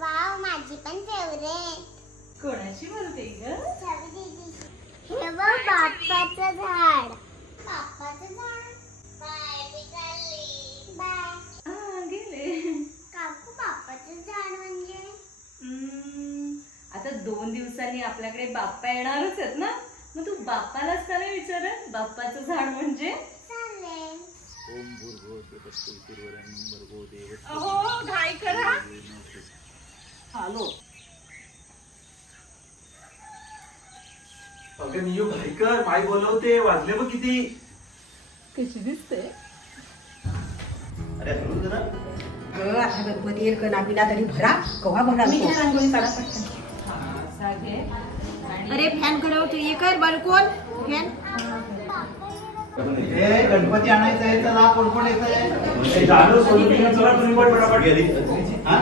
Wow माझी पण favourite कोणाची बोलते ग? हे? बघ बाप्पाचं झाड. बाप्पाचं झाड? बाय मी चालली. बाय. हा, गेले. काकू बाप्पाचं झाड म्हणजे? हम्म, आता दोन दिवसांनी आपल्याकडे बाप्पा येणारच आहेत ना? मग तू बाप्पालाच का नाही विचारत? बाप्पाचं झाड म्हणजे? चालेल. ओम भूर्भुवः स्वस्तिर्वरेण्यं भर्गो देवस्य अहो घाई करा आलो. अगं नियू घाई कर माई बोलवते वाजले बघ किती. कशी दिसते? अरे हळू जरा. ग आता गणपती येईल कणा पिला तरी भरा. कवा भरा मी तो. काय रांगोळी काढा अरे फॅनकडे उठ ये कर. बर कोण? फॅन? हे गणपती आणायचं आहे चला कोण कोण येत आहे चला तुम्ही पण पटापट. हा?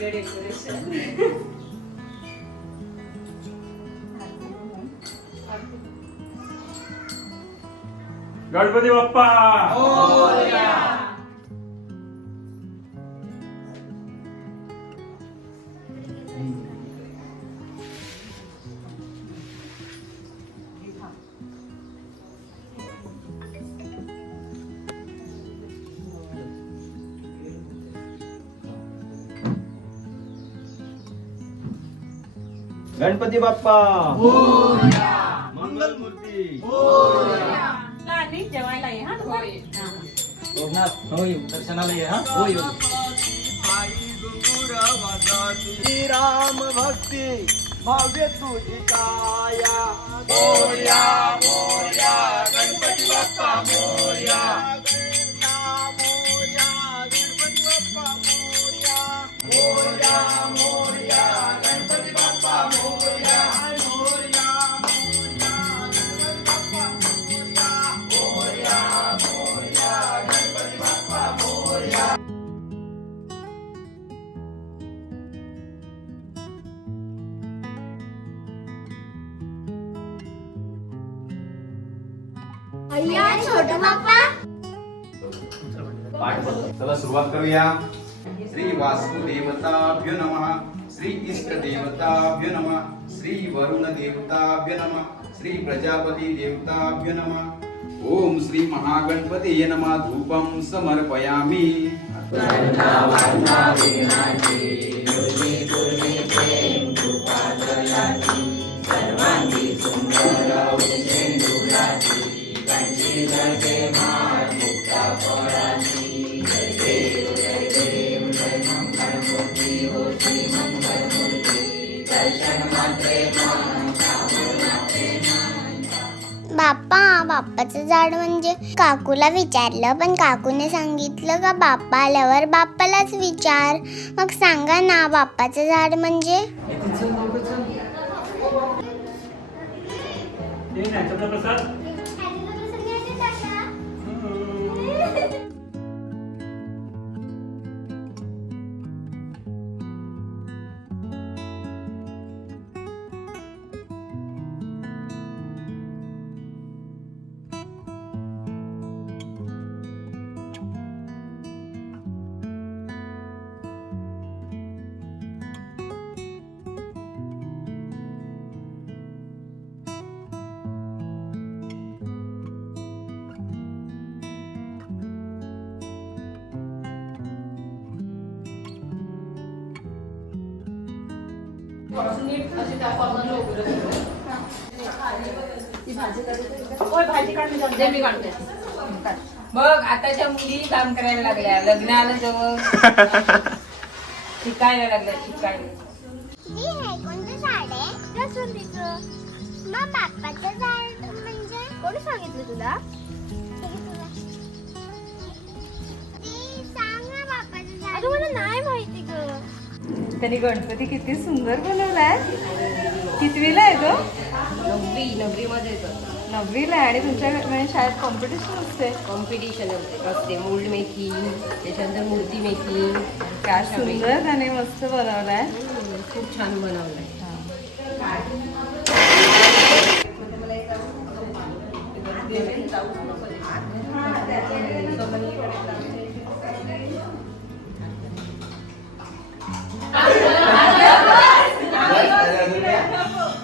डेकोरेशन गणपती बाप्पा! गणपती बाप्पा. मंगल मूर्ती आणि जेवायला ये हा तुम्हाला लोकनाथ हो येऊ दर्शनाला ये हा. हो येऊ राम भक्ती भाव्य तुझी काया मोर्या मोर्या गणपती बाप्पा मोर्या. अय्या छोट बाप्पा. चला सुरुवात करूया. श्री वासुदेवताभ्यो नमः. श्री इष्ट देवताभ्यो नमः. श्री वरुण देवताभ्यो नमः. श्री प्रजापती देवताभ्यो नमः. ओम श्री महागणपती नमः. धूपम समर्पयामि. बाप्पा बाप्पाचं झाड म्हणजे काकूला विचारलं पण काकूने सांगितलं का बाप्पा आल्यावर बाप्पालाच विचार. मग सांगा ना बाप्पाचं झाड म्हणजे? प्रसाद बघ आताच्या मुली काम करायला लागल्या. लग्नाला जवळ. शिकायला लागल्या शिकायला. मग बाप्पाचं झाड म्हणजे कोणी सांगितलं तुला? मला नाही त्यांनी गणपती किती सुंदर बनवलाय. कितवीला आहे तो? नववी नववी मध्ये येतं नववीला आहे आणि तुमच्या म्हणजे शाळेत कॉम्पिटिशन असते कॉम्पिटिशन असते मोल्ड मेकिंग त्याच्यानंतर मूर्ती मेकिंग काय सुंदर त्याने मस्त बनवलाय. खूप छान बनवलंय.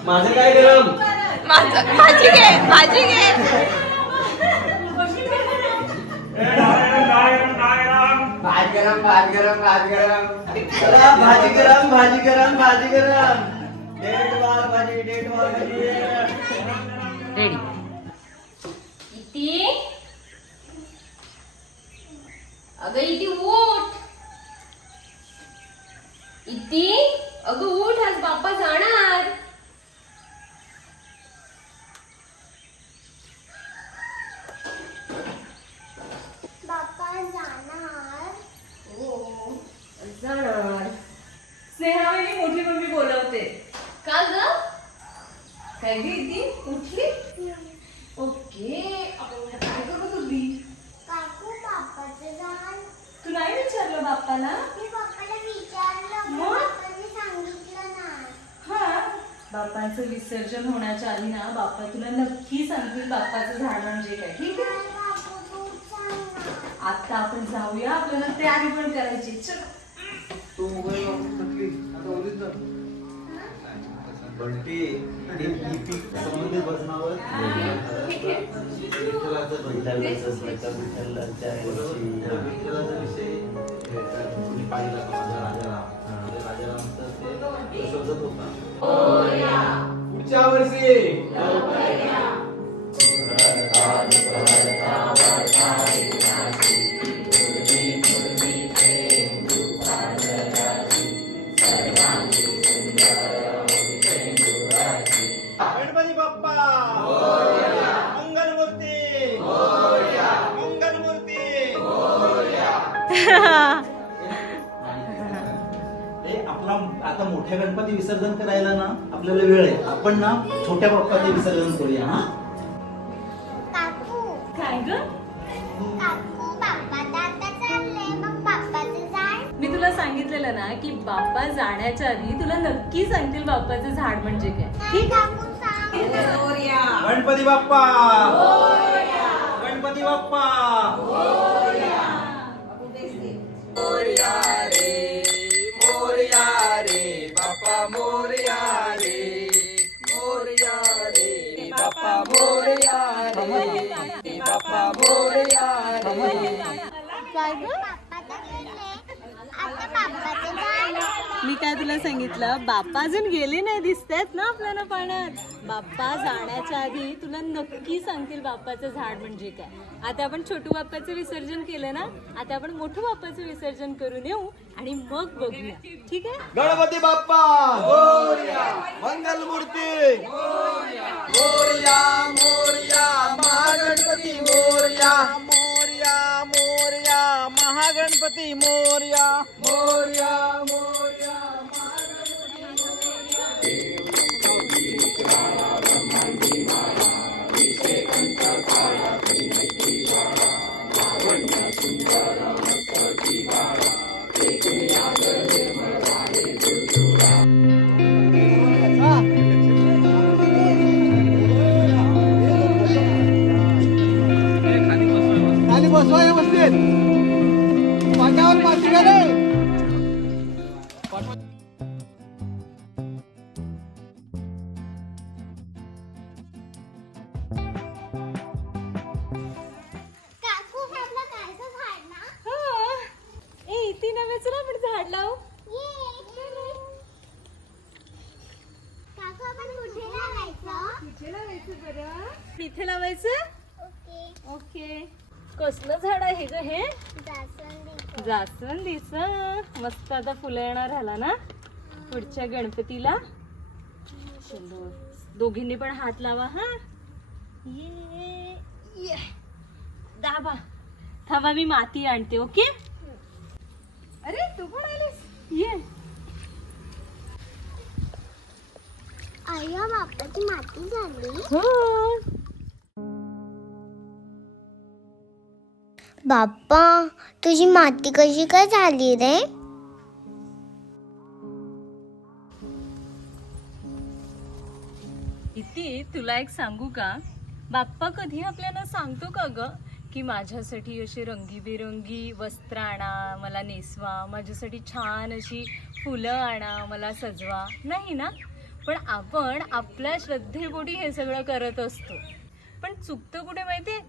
माझं काय गरम? भाजी घे भाजी घे. भात गरम भात गरम भात गरम. चला भाजी गरम भाजी गरम भाजी गरम. डेट वार भाजी डेट वार भाजी. का ग काय गे ती उठली? ओके. आपण काय काकू बाप्पाचं झाड. तू नाही विचारलं बाप्पाला? मी पप्पाला विचारलं मग? सांगितलं नाही हा. बाप्पांचं विसर्जन होण्याच्या आधी ना बाप्पा तुला नक्की सांगतील बाप्पाचं झाड म्हणजे काय. ठीक आहे? नाही काकू तू सांग ना आता आपण जाऊया. आपल्याला तयारी पण करायची चल. तू मोबाईल आता उद्याच जा. बंटी हे EP संबंधित वचनावर विठ्ठलाचं विठ्ठलाचं विषय कुणी पाहिला का माझा राजाराम? त्या राजारामचं ते शोधत होता. पुढच्या वर्षी. मोठ्या गणपती विसर्जन करायला ना आपल्याला वेळ आहे. आपण ना छोट्या बाप्पाचे विसर्जन करूया हा? काकू. काय ग? काकू बाप्पा आता चालले. मग बाप्पाचं झाड? मी तुला सांगितलेलं ना की बाप्पा जाण्याच्या आधी तुला नक्की सांगतील बाप्पाचं झाड म्हणजे काय. नाही काकू सांग. गणपती बाप्पा! गणपती बाप्पा! मी काय तुला सांगितलं? बाप्पा अजून गेले नाही दिसतायत ना आपल्याला पाण्यात. बाप्पा जाण्याच्या आधी तुला नक्की सांगतील बाप्पाचं झाड म्हणजे काय. आता आपण छोटू बाप्पाचं विसर्जन केलं ना? आता आपण मोठू बाप्पाचं विसर्जन करून येऊ आणि मग बघूया. ठीक आहे? गणपती बाप्पा! मंगल मूर्ती महागणपती मोरया. मोरया मोरया महागणपती मोरया. मोरया मोरया खाली नव्हे चला आपण झाड लावू? इथे लावायचं ओके. ओके. कसलं झाड आहे ग हे? जास्वंदीचं. मस्त आता फुलं येणार ह्याला ना? पुढच्या गणपतीला. चलो दोघींनी पण हात लावा हा? ये ये. दाबा. थांबा मी माती आणते ओके? अरे तू पण आलीस? ये. बाप्पाची माती झाली. हो. बाप्पा तुझी माती कशी काय झाली रे? इथे तुला एक सांगू का? बाप्पा कधी आपल्याला सांगतो का ग? की माझ्यासाठी अशी रंगीबेरंगी वस्त्र आणा मला नेसवा माझ्यासाठी छान अशी फुलं आणा मला सजवा. नाही ना? पण आपण आपल्या श्रद्धेपोटी हे सगळं करत असतो. पण चुकतं कुठे माहितीये?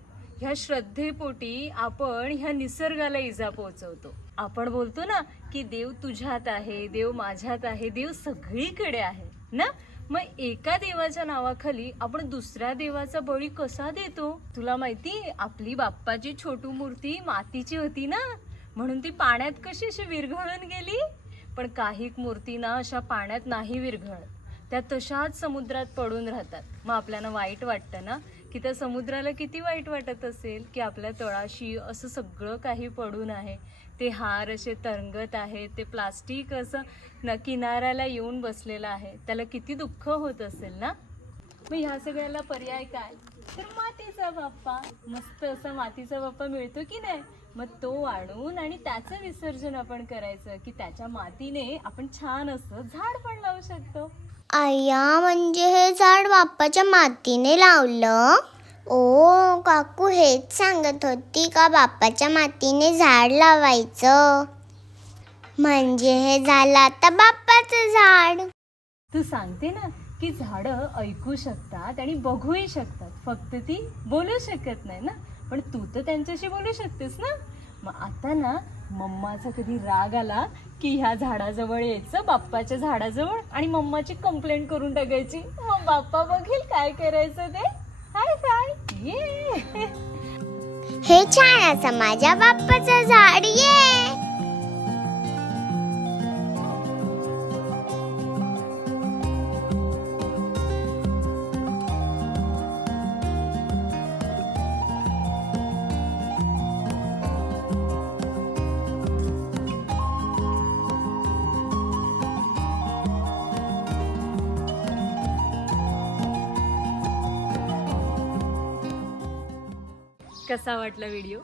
ह्या श्रद्धेपोटी आपण ह्या निसर्गाला इजा पोहोचवतो. आपण बोलतो ना की देव तुझ्यात आहे देव माझ्यात आहे देव सगळीकडे आहे. ना? मग एका देवाच्या नावाखाली आपण दुसऱ्या देवाचा बळी कसा देतो? तुला माहिती आपली बाप्पाची छोटू मूर्ती मातीची होती ना? म्हणून ती पाण्यात कशी अशी विरघळून गेली? पण काही मूर्ती ना अशा पाण्यात नाही विरघळत. त्या तशाच समुद्रात पडून राहतात. मग आपल्याला वाईट वाटतं ना? की त्या समुद्राला किती वाईट वाटत असेल? की आपल्या तळाशी असं सगळं काही पडून आहे? ते हार असे तरंगत आहेत ते प्लास्टिक असं न किनाऱ्याला येऊन बसलेलं आहे. त्याला किती दुःख होत असेल ना? मग ह्या सगळ्याला पर्याय काय? तर मातीचा बाप्पा. मस्त असा मातीचा बाप्पा मिळतो की नाही? मग तो आणून आणि त्याचं विसर्जन आपण करायचं की त्याच्या मातीने आपण छान असं झाड पण लावू शकतो. आया म्हणजे हे झाड बाप्पाच्या मातीने लावलं? ओ काकू हेच सांगत होती का बाप्पाच्या मातीने झाड लावायचं? म्हणजे हे झालं आता बाप्पाचं झाड. तू सांगते ना की झाडं ऐकू शकतात आणि बघूही शकतात. फक्त ती बोलू शकत नाही ना. पण तू तर त्यांच्याशी बोलू शकतेस ना. मग आता ना मम्माचा कधी राग आला की ह्या झाडाजवळ यायचं बाप्पाच्या झाडाजवळ आणि मम्माची कंप्लेंट करून टाकायची? मग बाप्पा बघील काय करायचं ते. हाय फाय ये. हे छान असं माझ्या बाप्पाचं झाड ये. कसा वाटला व्हिडिओ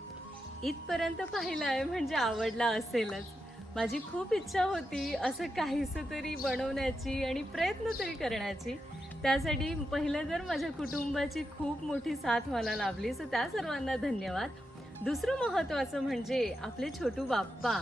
इथपर्यंत पाहिला आहे म्हणजे आवडला असेलच. माझी खूप इच्छा होती असं काहीसं तरी बनवण्याची आणि प्रयत्न तरी करण्याची. त्यासाठी पहिलं तर माझ्या कुटुंबाची खूप मोठी साथ मला लाभली. सो त्या सर्वांना धन्यवाद. दुसरं महत्त्वाचं म्हणजे आपले छोटू बाप्पा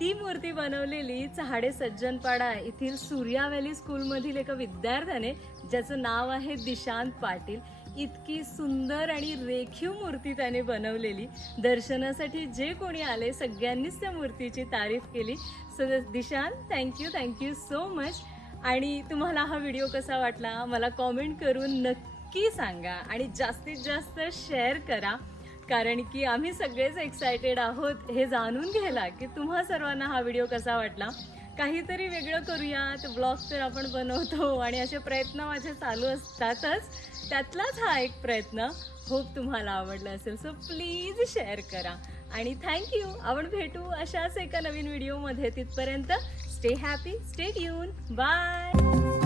ती मूर्ती बनवलेली चहाडे सज्जनपाडा येथील सूर्या व्हॅली स्कूलमधील एका विद्यार्थ्याने ज्याचं नाव आहे दिशांत पाटील. इतकी सुंदर आणि रेखीव मूर्ती त्याने बनवलेली. दर्शनासाठी जे कोणी आले सगळ्यांनीच त्या मूर्तीची तारीफ केली. So Dishant thank you thank you so much आणि तुम्हाला हा व्हिडिओ कसा वाटला मला कॉमेंट करून नक्की सांगा आणि जास्तीत जास्त शेअर करा. कारण की आम्ही सगळेच एक्सायटेड आहोत हे जाणून घ्यायला की तुम्हा सर्वांना हा व्हिडिओ कसा वाटला. काहीतरी वेगळं करूया ते ब्लॉग तर आपण बनवतो आणि असे प्रयत्न माझे चालू असतातच. त्यातलाच हा एक प्रयत्न होप तुम्हाला आवडला असेल. सो प्लीज शेअर करा. आणि थँक्यू आपण भेटू अशाच एका नवीन व्हिडिओमध्ये तिथपर्यंत stay happy stay tune bye